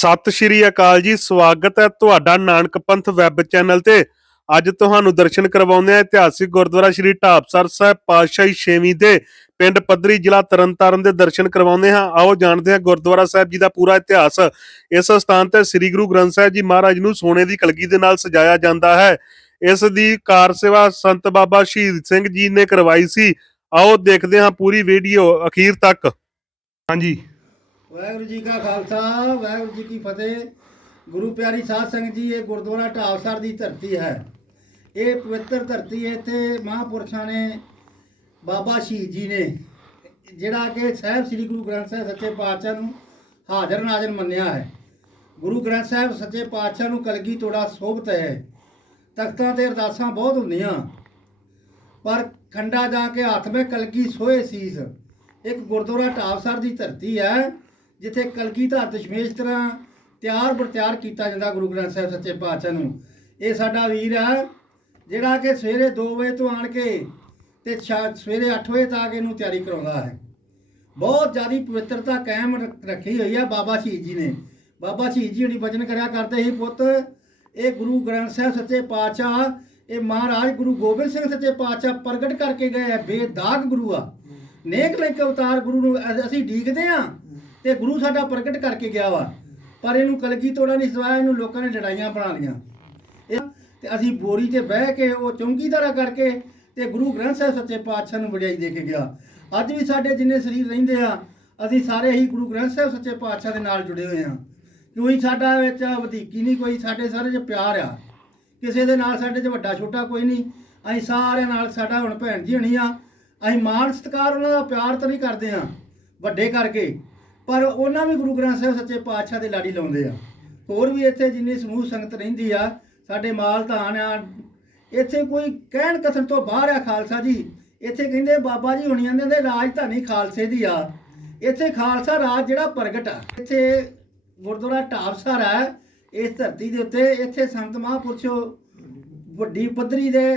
ਸਤਿ ਸ਼੍ਰੀ ਅਕਾਲ ਜੀ, ਸਵਾਗਤ ਹੈ ਤੁਹਾਡਾ ਨਾਨਕ ਪੰਥ ਵੈਬ ਚੈਨਲ ਤੇ। ਅੱਜ ਤੁਹਾਨੂੰ ਦਰਸ਼ਨ ਕਰਵਾਉਂਦੇ ਆ ਇਤਿਹਾਸਿਕ ਗੁਰਦੁਆਰਾ ਸ਼੍ਰੀ ਢਾਬਸਰ ਸਾਹਿਬ ਪਾਤਸ਼ਾਹੀ ਛੇਵੀਂ ਦੇ ਪਿੰਡ ਪੱਧਰੀ ਜ਼ਿਲ੍ਹਾ ਤਰਨਤਾਰਨ ਦੇ ਦਰਸ਼ਨ ਕਰਵਾਉਂਦੇ ਹਾਂ। ਆਓ ਜਾਣਦੇ ਹਾਂ ਗੁਰਦੁਆਰਾ ਸਾਹਿਬ ਜੀ ਦਾ ਪੂਰਾ ਇਤਿਹਾਸ। ਇਸ ਸਥਾਨ ਤੇ ਸ੍ਰੀ ਗੁਰੂ ਗ੍ਰੰਥ ਸਾਹਿਬ ਜੀ ਮਹਾਰਾਜ ਨੂੰ ਸੋਨੇ ਦੀ ਕਲਗੀ ਦੇ ਨਾਲ ਸਜਾਇਆ ਜਾਂਦਾ ਹੈ। ਇਸ ਦੀ ਕਾਰ ਸੇਵਾ ਸੰਤ ਬਾਬਾ ਸ਼ਹੀਦ ਸਿੰਘ ਜੀ ਨੇ ਕਰਵਾਈ ਸੀ। ਆਓ ਦੇਖਦੇ ਹਾਂ ਪੂਰੀ ਵੀਡੀਓ ਅਖੀਰ ਤੱਕ। ਹਾਂਜੀ। ਵਾਹਿਗੁਰੂ ਜੀ ਕਾ ਖਾਲਸਾ, ਵਾਹਿਗੁਰੂ ਜੀ ਕੀ ਫਤਿਹ। ਗੁਰੂ ਪਿਆਰੀ ਸਾਧ ਸੰਗਤ ਜੀ, ਇਹ ਗੁਰਦੁਆਰਾ ਢਾਬਸਰ ਦੀ ਧਰਤੀ ਹੈ। ਇਹ ਪਵਿੱਤਰ ਧਰਤੀ ਹੈ, ਇੱਥੇ ਮਹਾਂਪੁਰਸ਼ਾਂ ਨੇ ਬਾਬਾ ਸ਼ਹੀਦ ਜੀ ਨੇ, ਜਿਹੜਾ ਕਿ ਸਾਹਿਬ ਸ੍ਰੀ ਗੁਰੂ ਗ੍ਰੰਥ ਸਾਹਿਬ ਸੱਚੇ ਪਾਤਸ਼ਾਹ ਨੂੰ ਹਾਜ਼ਰ ਨਾਜ਼ਰ ਮੰਨਿਆ ਹੈ। ਗੁਰੂ ਗ੍ਰੰਥ ਸਾਹਿਬ ਸੱਚੇ ਪਾਤਸ਼ਾਹ ਨੂੰ ਕਲਗੀ ਤੋੜਾ ਸੋਭਤ ਹੈ। ਤਖਤਾਂ ਤੇ ਅਰਦਾਸਾਂ ਬਹੁਤ ਹੁੰਦੀਆਂ। ਪਰ ਖੰਡਾ ਜਾ ਕੇ ਹੱਥ ਵਿੱਚ ਕਲਗੀ ਸੋਏ ਸੀਸ, ਇੱਕ ਗੁਰਦੁਆਰਾ ਢਾਬਸਰ ਦੀ ਧਰਤੀ ਹੈ। ਜਿੱਥੇ ਕਲਗੀ ਦਾ ਦਸ਼ਮੇਸ਼ ਤਰ੍ਹਾਂ ਤਿਆਰ ਬਰਤਿਆਰ ਕੀਤਾ ਜਾਂਦਾ ਗੁਰੂ ਗ੍ਰੰਥ ਸਾਹਿਬ ਸੱਚੇ ਪਾਤਸ਼ਾਹ ਨੂੰ। ਇਹ ਸਾਡਾ ਵੀਰ ਆ, ਜਿਹੜਾ ਕਿ ਸਵੇਰੇ 2 ਵਜੇ ਤੋਂ ਆਣ ਕੇ ਤੇ ਸ਼ਾ- ਸਵੇਰੇ 8 ਵਜੇ ਤੱਕ ਇਹਨੂੰ ਤਿਆਰੀ ਕਰਾਉਂਦਾ ਹੈ। ਬਹੁਤ ਜ਼ਿਆਦੀ ਪਵਿੱਤਰਤਾ ਕਾਇਮ ਰੱਖ- ਰੱਖੀ ਹੋਈ ਆ ਬਾਬਾ ਸ਼ਹੀਦ ਜੀ ਨੇ। ਬਾਬਾ ਸ਼ਹੀਦ ਜੀ ਹੁਣੀ ਬਚਨ ਕਰਿਆ ਕਰਦੇ ਸੀ, ਪੁੱਤ, ਇਹ ਗੁਰੂ ਗ੍ਰੰਥ ਸਾਹਿਬ ਸੱਚੇ ਪਾਤਸ਼ਾਹ, ਇਹ ਮਹਾਰਾਜ ਗੁਰੂ ਗੋਬਿੰਦ ਸਿੰਘ ਸੱਚੇ ਪਾਤਸ਼ਾਹ ਪ੍ਰਗਟ ਕਰਕੇ ਗਏ ਹੈ ਬੇਦਾਗ ਗੁਰੂ ਆ। ਨੇਕ ਲਿਖ ਅਵਤਾਰ ਗੁਰੂ ਨੂੰ ਅ- ਅਸੀਂ ਡੀਕਦੇ ਆ ਤੇ ਗੁਰੂ ਸਾਡਾ ਪ੍ਰਗਟ ਕਰਕੇ ਗਿਆ ਵਾ। ਪਰ ਇਹਨੂੰ ਕਲਗੀ ਤੋੜਾ ਨਹੀਂ ਸਵਾਇਆ, ਇਹਨੂੰ ਲੋਕਾਂ ਨੇ ਲੜਾਈਆਂ ਬਣਾ ਲਈਆਂ। ਇਹ- ਤੇ ਅਸੀਂ ਬੋਰੀ ਤੇ ਬਹਿ ਕੇ ਉਹ ਚੌਂਕੀਦਾਰਾ ਕਰਕੇ ਤੇ ਗੁਰੂ ਗ੍ਰੰਥ ਸਾਹਿਬ ਸੱਚੇ ਪਾਤਸ਼ਾਹ ਨੂੰ ਵਡਿਆਈ ਦੇ ਕੇ ਗਿਆ। ਅੱਜ ਵੀ ਸਾਡੇ ਜਿੰਨੇ ਸਰੀਰ ਰਹਿੰਦੇ ਆ, ਅਸੀਂ ਸਾਰੇ ਹੀ ਗੁਰੂ ਗ੍ਰੰਥ ਸਾਹਿਬ ਸੱਚੇ ਪਾਤਸ਼ਾਹ ਦੇ ਨਾਲ ਜੁੜੇ ਹੋਏ ਆ ਕੋਈ ਸਾਡਾ ਵਿੱਚ ਵਧੀਕੀ ਨਹੀਂ, ਕੋਈ ਸਾਡੇ ਸਾਰੇ 'ਚ ਪਿਆਰ ਆ। ਕਿਸੇ ਦੇ ਨਾਲ ਸਾਡੇ 'ਚ ਵੱਡਾ ਛੋਟਾ ਕੋਈ ਨਹੀਂ। ਅਸੀਂ ਸਾਰਿਆਂ ਨਾਲ ਸਾਡਾ ਹੁਣ ਭੈਣ ਜੀ ਹੋਣੀ ਆ ਅਸੀਂ ਮਾਣ ਸਤਿਕਾਰ ਉਹਨਾਂ ਦਾ ਪਿਆਰ ਤਾਂ ਨਹੀਂ ਕਰਦੇ ਆ ਵੱਡੇ ਕਰਕੇ, ਪਰ ਉਹਨਾਂ ਵੀ ਗੁਰੂ ਗ੍ਰੰਥ ਸਾਹਿਬ ਸੱਚੇ ਪਾਤਸ਼ਾਹ ਦੇ ਲਾੜੀ ਲਾਉਂਦੇ ਆ। ਹੋਰ ਵੀ ਇੱਥੇ ਜਿੰਨੀ ਸਮੂਹ ਸੰਗਤ ਰਹਿੰਦੀ ਆ, ਸਾਡੇ ਮਾਲ ਧਾਨ ਆ, ਇੱਥੇ ਕੋਈ ਕਹਿਣ ਕਥਨ ਤੋਂ ਬਾਹਰ ਆ ਖਾਲਸਾ ਜੀ, ਇੱਥੇ ਕਹਿੰਦੇ ਬਾਬਾ ਜੀ ਹੁਣੀਆਂ ਦੇ ਰਾਜਧਾਨੀ ਖਾਲਸੇ ਦੀ ਆ। ਇੱਥੇ ਖਾਲਸਾ ਰਾਜ ਜਿਹੜਾ ਪ੍ਰਗਟ ਆ। ਇੱਥੇ ਗੁਰਦੁਆਰਾ ਢਾਬਸਰ ਹੈ ਇਸ ਧਰਤੀ ਦੇ ਉੱਤੇ ਇੱਥੇ ਸੰਤ ਮਹਾਂਪੁਰਸ਼ੋ ਵੱਡੀ ਪੱਧਰੀ ਦੇ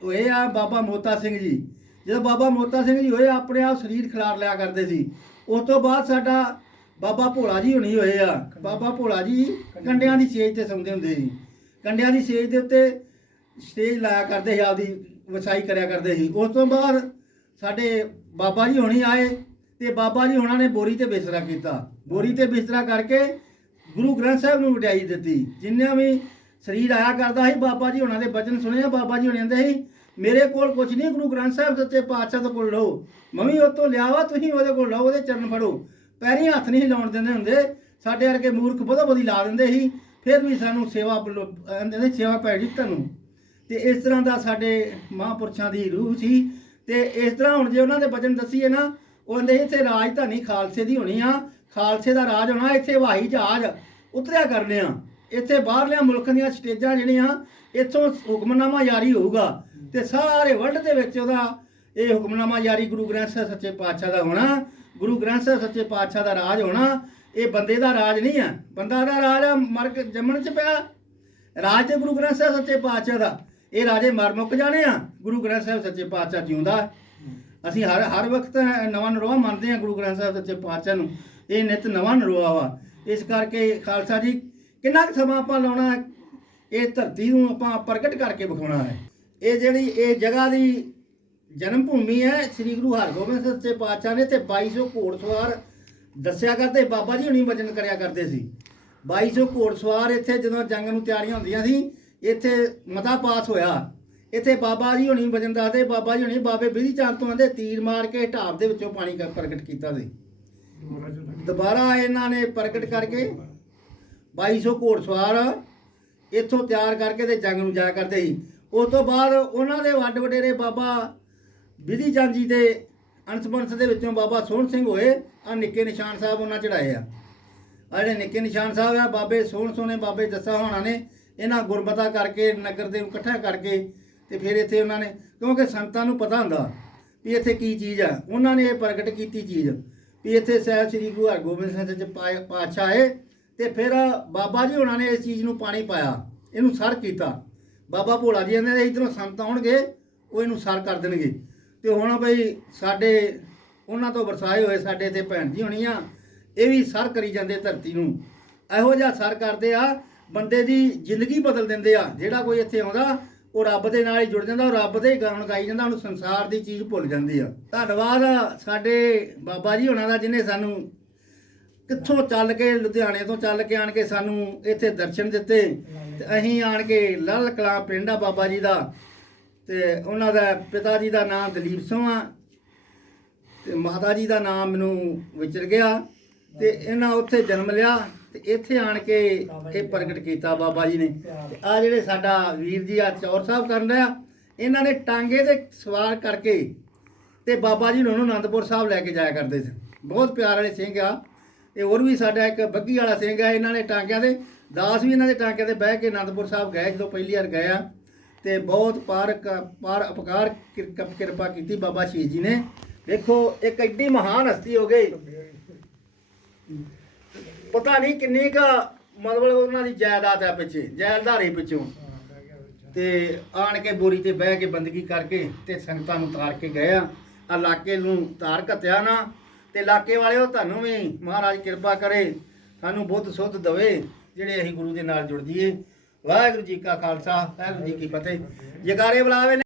ਹੋਏ ਆ ਬਾਬਾ ਮੋਤਾ ਸਿੰਘ ਜੀ। ਜਦੋਂ ਬਾਬਾ ਮੋਤਾ ਸਿੰਘ ਜੀ ਹੋਏ, ਆਪਣੇ ਆਪ ਸਰੀਰ ਖਿਲਾਰ ਲਿਆ ਕਰਦੇ ਸੀ। ਉਸ ਤੋਂ ਬਾਅਦ ਸਾਡਾ ਬਾਬਾ ਭੋਲਾ ਜੀ ਹੁਣੀ ਹੋਏ ਆ। ਬਾਬਾ ਭੋਲਾ ਜੀ ਕੰਡਿਆਂ ਦੀ ਸੇਜ ਤੇ ਸੌਂਦੇ ਹੁੰਦੇ ਸੀ। ਕੰਡਿਆਂ ਦੀ ਸੇਜ ਦੇ ਉੱਤੇ ਸਟੇਜ ਲਾਇਆ ਕਰਦੇ ਸੀ, ਆਪਦੀ ਵਸਾਈ ਕਰਿਆ ਕਰਦੇ ਸੀ। ਉਸ ਤੋਂ ਬਾਅਦ ਸਾਡੇ ਬਾਬਾ ਜੀ ਹੁਣੀ ਆਏ ਤੇ ਬਾਬਾ ਜੀ ਹੁਣਾਂ ਨੇ ਬੋਰੀ ਤੇ ਬਿਸਤਰਾ ਕੀਤਾ। ਬੋਰੀ ਤੇ ਬਿਸਤਰਾ ਕਰਕੇ ਗੁਰੂ ਗ੍ਰੰਥ ਸਾਹਿਬ ਨੂੰ ਵਡਿਆਈ ਦਿੱਤੀ। ਜਿੰਨਾ ਵੀ ਸਰੀਰ ਆਇਆ ਕਰਦਾ ਸੀ, ਬਾਬਾ ਜੀ ਹੁਣਾਂ ਦੇ ਬਚਨ ਸੁਣਿਆ, ਬਾਬਾ ਜੀ ਹੁਣੇ ਕਹਿੰਦੇ ਸੀ ਮੇਰੇ ਕੋਲ ਕੁਝ ਨਹੀਂ, ਗੁਰੂ ਗ੍ਰੰਥ ਸਾਹਿਬ ਸੱਚੇ ਪਾਤਸ਼ਾਹ ਤੋਂ ਕੋਲ ਲਓ ਮੰਮੀ, ਉਹ ਤੋਂ ਲਿਆ ਵਾ ਤੁਸੀਂ ਉਹਦੇ ਕੋਲ ਲਓ ਉਹਦੇ ਚਰਨ ਫੜੋ। ਪੈਰੀਂ ਹੱਥ ਨਹੀਂ ਲਾਉਣ ਦਿੰਦੇ ਹੁੰਦੇ। ਸਾਡੇ ਵਰਗੇ ਮੂਰਖ ਬਹੁਤਾ ਬਹੁਤੀ ਲਾ ਦਿੰਦੇ ਸੀ। ਫਿਰ ਵੀ ਸਾਨੂੰ ਸੇਵਾ ਕਹਿੰਦੇ ਸੇਵਾ ਪੈ ਗਈ ਤੁਹਾਨੂੰ। ਤੇ ਇਸ ਤਰ੍ਹਾਂ ਦਾ ਸਾਡੇ ਮਹਾਂਪੁਰਸ਼ਾਂ ਦੀ ਰੂਹ ਸੀ। ਤੇ ਇਸ ਤਰ੍ਹਾਂ ਹੁਣ ਜੇ ਉਹਨਾਂ ਦੇ ਬਚਨ ਦੱਸੀਏ ਨਾ, ਉਹ ਕਹਿੰਦੇ ਇੱਥੇ ਰਾਜਧਾਨੀ ਖਾਲਸੇ ਦੀ ਹੋਣੀ ਆ। ਖਾਲਸੇ ਦਾ ਰਾਜ ਹੋਣਾ, ਇੱਥੇ ਹਵਾਈ ਜਹਾਜ਼ ਉਤਰਿਆ ਕਰਨੇ ਆ। ਇੱਥੇ ਬਾਹਰਲਿਆਂ ਮੁਲਕਾਂ ਦੀਆਂ ਸਟੇਜਾਂ ਜਿਹੜੀਆਂ, ਇੱਥੋਂ ਹੁਕਮਨਾਮਾ ਜਾਰੀ ਹੋਊਗਾ। ਤੇ ਸਾਰੇ ਵਰਲਡ ਦੇ ਵਿੱਚ ਉਹਦਾ ਇਹ ਹੁਕਮਨਾਮਾ ਜਾਰੀ ਗੁਰੂ ਗ੍ਰੰਥ ਸਾਹਿਬ ਸੱਚੇ ਪਾਤਸ਼ਾਹ ਦਾ ਹੋਣਾ ਗੁਰੂ ਗ੍ਰੰਥ ਸਾਹਿਬ ਸੱਚੇ ਪਾਤਸ਼ਾਹ ਦਾ ਰਾਜ ਹੋਣਾ ਇਹ ਬੰਦੇ ਦਾ ਰਾਜ ਨਹੀਂ ਆ ਬੰਦਾ ਦਾ ਰਾਜ ਆ, ਮਰ ਕੇ ਜੰਮਣ ਚ ਪਿਆ। ਰਾਜ ਤੇ ਗੁਰੂ ਗ੍ਰੰਥ ਸਾਹਿਬ ਸੱਚੇ ਪਾਤਸ਼ਾਹ ਦਾ। ਇਹ ਰਾਜੇ ਮਰ ਮੁੱਕ ਜਾਣੇ ਆ ਗੁਰੂ ਗ੍ਰੰਥ ਸਾਹਿਬ ਸੱਚੇ ਪਾਤਸ਼ਾਹ ਜਿਉਂਦਾ। ਅਸੀਂ ਹਰ ਹਰ ਵਕਤ ਨਵਾਂ ਨਰੋਆ ਮੰਨਦੇ ਆ ਗੁਰੂ ਗ੍ਰੰਥ ਸਾਹਿਬ ਸੱਚੇ ਪਾਤਸ਼ਾਹ ਨੂੰ। ਇਹ ਨਿਤ ਨਵਾਂ ਨਰੋਆ ਵਾ। ਇਸ ਕਰਕੇ ਖਾਲਸਾ ਜੀ ਕਿੰਨਾ ਕੁ ਸਮਾਂ ਆਪਾਂ ਲਾਉਣਾ ਇਹ ਧਰਤੀ ਨੂੰ ਆਪਾਂ ਪ੍ਰਗਟ ਕਰਕੇ ਵਿਖਾਉਣਾ ਹੈ। ਇਹ ਜਿਹੜੀ ਇਹ ਜਗ੍ਹਾ ਦੀ ਜਨਮ ਭੂਮੀ ਹੈ, ਸ੍ਰੀ ਗੁਰੂ ਹਰਗੋਬਿੰਦ ਸਾਹਿਬ ਸੱਚੇ ਪਾਤਸ਼ਾਹ ਨੇ ਤੇ 2200 ਘੋੜਸਵਾਰ ਦੱਸਿਆ ਕਰਦੇ ਬਾਬਾ ਜੀ ਹੁਣੀ ਵਜਨ ਕਰਿਆ ਕਰਦੇ ਸੀ। 2200 ਘੋੜਸਵਾਰ ਇੱਥੇ ਜਦੋਂ ਜੰਗ ਨੂੰ ਤਿਆਰੀਆਂ ਹੁੰਦੀਆਂ ਸੀ, ਇੱਥੇ ਮਤਾ ਪਾਸ ਹੋਇਆ। ਇੱਥੇ ਬਾਬਾ ਜੀ ਹੁਣੀ ਵਜਨ ਦੱਸਦੇ, ਬਾਬਾ ਜੀ ਹੁਣੀ ਬਾਬੇ ਬਿਧੀ ਚੰਦ ਤੋਂ ਆਂਦੇ ਤੀਰ ਮਾਰ ਕੇ ਢਾਬ ਦੇ ਵਿੱਚੋਂ ਪਾਣੀ ਪ੍ਰਗਟ ਕੀਤਾ ਸੀ। ਦੁਬਾਰਾ ਇਹਨਾਂ ਨੇ ਪ੍ਰਗਟ ਕਰਕੇ 2200 ਘੋੜਸਵਾਰ ਇੱਥੋਂ ਤਿਆਰ ਕਰਕੇ ਤੇ ਜੰਗ ਨੂੰ ਜਾਇਆ ਕਰਦੇ ਸੀ। ਉਸ ਤੋਂ ਬਾਅਦ ਉਹਨਾਂ ਦੇ ਵੱਡ ਵਡੇਰੇ ਬਾਬਾ ਵਿਧੀ ਚੰਦ ਜੀ ਦੇ ਅੰਸ਼ ਬੰਸ ਦੇ ਵਿੱਚੋਂ ਬਾਬਾ ਸੋਹਣ ਸਿੰਘ ਹੋਏ। ਆ ਨਿੱਕੇ ਨਿਸ਼ਾਨ ਸਾਹਿਬ ਉਹਨਾਂ ਚੜਾਏ ਆ। ਆ ਜਿਹੜੇ ਨਿੱਕੇ ਨਿਸ਼ਾਨ ਸਾਹਿਬ ਆ, ਬਾਬੇ ਸੋਹਣ ਸੋਹਣੇ, ਬਾਬੇ ਦੱਸਾ ਹੋਣਾ ਨੇ, ਇਹਨਾਂ ਗੁਰਬਤਾ ਕਰਕੇ, ਨਗਰ ਦੇ ਨੂੰ ਇਕੱਠਾ ਕਰਕੇ ਤੇ ਫਿਰ ਇੱਥੇ ਉਹਨਾਂ ਨੇ, ਕਿਉਂਕਿ ਸੰਤਾਂ ਨੂੰ ਪਤਾ ਹੁੰਦਾ ਵੀ ਇੱਥੇ ਕੀ ਚੀਜ਼ ਆ। ਉਹਨਾਂ ਨੇ ਇਹ ਪ੍ਰਗਟ ਕੀਤੀ ਚੀਜ਼ ਵੀ ਇੱਥੇ ਸਾਹਿਬ ਸ੍ਰੀ ਗੁਰੂ ਹਰਗੋਬਿੰਦ ਸਿੰਘ ਜੀ ਪਾਤਸ਼ਾਹ ਆਏ ਤੇ ਫਿਰ ਬਾਬਾ ਜੀ ਉਹਨਾਂ ਨੇ ਇਸ ਚੀਜ਼ ਨੂੰ ਪਾਣੀ ਪਾਇਆ, ਇਹਨੂੰ ਸਰ ਕੀਤਾ। ਬਾਬਾ ਭੋਲਾ ਜੀ ਕਹਿੰਦੇ ਇਧਰੋਂ ਸੰਤ ਆਉਣਗੇ, ਉਹ ਇਹਨੂੰ ਸਰ ਕਰ ਦੇਣਗੇ। ਤੇ ਹੁਣ ਬਈ ਸਾਡੇ, ਉਹਨਾਂ ਤੋਂ ਵਰਸਾਏ ਹੋਏ ਸਾਡੇ ਇੱਥੇ ਭੈਣ ਜੀ ਹੋਣੀ ਆ ਇਹ ਵੀ ਸਰ ਕਰੀ ਜਾਂਦੇ ਧਰਤੀ ਨੂੰ। ਇਹੋ ਜਿਹਾ ਸਰ ਕਰਦੇ ਆ, ਬੰਦੇ ਦੀ ਜ਼ਿੰਦਗੀ ਬਦਲ ਦਿੰਦੇ ਆ। ਜਿਹੜਾ ਕੋਈ ਇੱਥੇ ਆਉਂਦਾ, ਉਹ ਰੱਬ ਦੇ ਨਾਲ ਹੀ ਜੁੜ ਜਾਂਦਾ, ਉਹ ਰੱਬ ਦੇ ਹੀ ਗਾਣ ਗਾਈ ਜਾਂਦਾ, ਉਹਨੂੰ ਸੰਸਾਰ ਦੀ ਚੀਜ਼ ਭੁੱਲ ਜਾਂਦੀ ਆ। ਧੰਨਵਾਦ ਸਾਡੇ ਬਾਬਾ ਜੀ ਹੋਣਾ ਦਾ, ਜਿਨੇ ਸਾਨੂੰ ਕਿੱਥੋਂ ਚੱਲ ਕੇ, ਲੁਧਿਆਣੇ ਤੋਂ ਚੱਲ ਕੇ ਆਣ ਕੇ ਸਾਨੂੰ ਇੱਥੇ ਦਰਸ਼ਨ ਦਿੱਤੇ। ਤੇ ਅਸੀਂ ਆਣ ਕੇ ਲਾਲ ਕਲਾਂ ਪਿੰਡ ਆ ਬਾਬਾ ਜੀ ਦਾ। ਤੇ ਉਹਨਾਂ ਦਾ ਪਿਤਾ ਜੀ ਦਾ ਨਾਮ ਦਲੀਪ ਸਿੰਘ ਆ। ਤੇ ਮਾਤਾ ਜੀ ਦਾ ਨਾਮ ਮੈਨੂੰ ਵਿਚਰ ਗਿਆ। ਤੇ ਇਹਨਾਂ ਉੱਥੇ ਜਨਮ ਲਿਆ ਤੇ ਇੱਥੇ ਆਣ ਕੇ ਇਹ ਪ੍ਰਗਟ ਕੀਤਾ ਬਾਬਾ ਜੀ ਨੇ। ਤੇ ਆ ਜਿਹੜੇ ਸਾਡਾ ਵੀਰ ਜੀ ਆ, ਚੌਰ ਸਾਹਿਬ ਕਰਨ ਰਿਹਾ ਇਹਨਾਂ ਨੇ ਟਾਂਗੇ ਤੇ ਸਵਾਰ ਕਰਕੇ ਤੇ ਬਾਬਾ ਜੀ ਨੂੰ ਉਹਨੂੰ ਅਨੰਦਪੁਰ ਸਾਹਿਬ ਲੈ ਕੇ ਜਾਇਆ ਕਰਦੇ ਸੀ। ਬਹੁਤ ਪਿਆਰ ਵਾਲੇ ਸਿੰਘ ਆ। ਤੇ ਹੋਰ ਵੀ ਸਾਡਾ ਇੱਕ ਬੱਗੀ ਵਾਲਾ ਸਿੰਘ ਹੈ ਇਹਨਾਂ ਨੇ ਟਾਂਕਿਆਂ ਦੇ ਦਾਸ ਵੀ ਇਹਨਾਂ ਦੇ ਟਾਂਕਿਆਂ ਤੇ ਬਹਿ ਕੇ ਆਨੰਦਪੁਰ ਸਾਹਿਬ ਗਏ, ਜਦੋਂ ਪਹਿਲੀ ਵਾਰ ਗਏ ਆ। ਤੇ ਬਹੁਤ ਪਾਰ ਪਾਰ ਅਪਕਾਰ ਕਿਰ- ਕਿਰਪਾ ਕੀਤੀ ਬਾਬਾ ਸ਼ਹੀਦ ਜੀ ਨੇ। ਦੇਖੋ ਇੱਕ ਐਡੀ ਮਹਾਨ ਹਸਤੀ ਹੋ ਗਈ। ਪਤਾ ਨਹੀਂ ਕਿੰਨੀ ਕ ਮਤਲਬ ਉਹਨਾਂ ਦੀ ਜਾਇਦਾਦ ਹੈ ਪਿੱਛੇ, ਜੈਲਦਾਰੇ ਪਿੱਛੋਂ। ਤੇ ਆਣ ਕੇ ਬੋਰੀ ਤੇ ਬਹਿ ਕੇ ਬੰਦਗੀ ਕਰਕੇ ਤੇ ਸੰਗਤਾਂ ਨੂੰ ਤਾਰ ਕੇ ਗਏ ਆ। ਆ ਇਲਾਕੇ ਨੂੰ ਤਾਰ ਘਤਿਆ ਨਾ। ਤੇ ਇਲਾਕੇ ਵਾਲਿਓ ਤੁਹਾਨੂੰ ਵੀ ਮਹਾਰਾਜ ਕਿਰਪਾ ਕਰੇ, ਸਾਨੂੰ ਬੁੱਧ ਸੁੱਧ ਦਵੇ, ਜਿਹੜੇ ਅਸੀਂ ਗੁਰੂ ਦੇ ਨਾਲ ਜੁੜ ਜੀਏ ਵਾਹਿਗੁਰੂ ਜੀ ਕਾ ਖਾਲਸਾ, ਵਾਹਿਗੁਰੂ ਜੀ ਕੀ ਫਤਿਹ। ਜਗਾਰੇ ਬੁਲਾਵੇ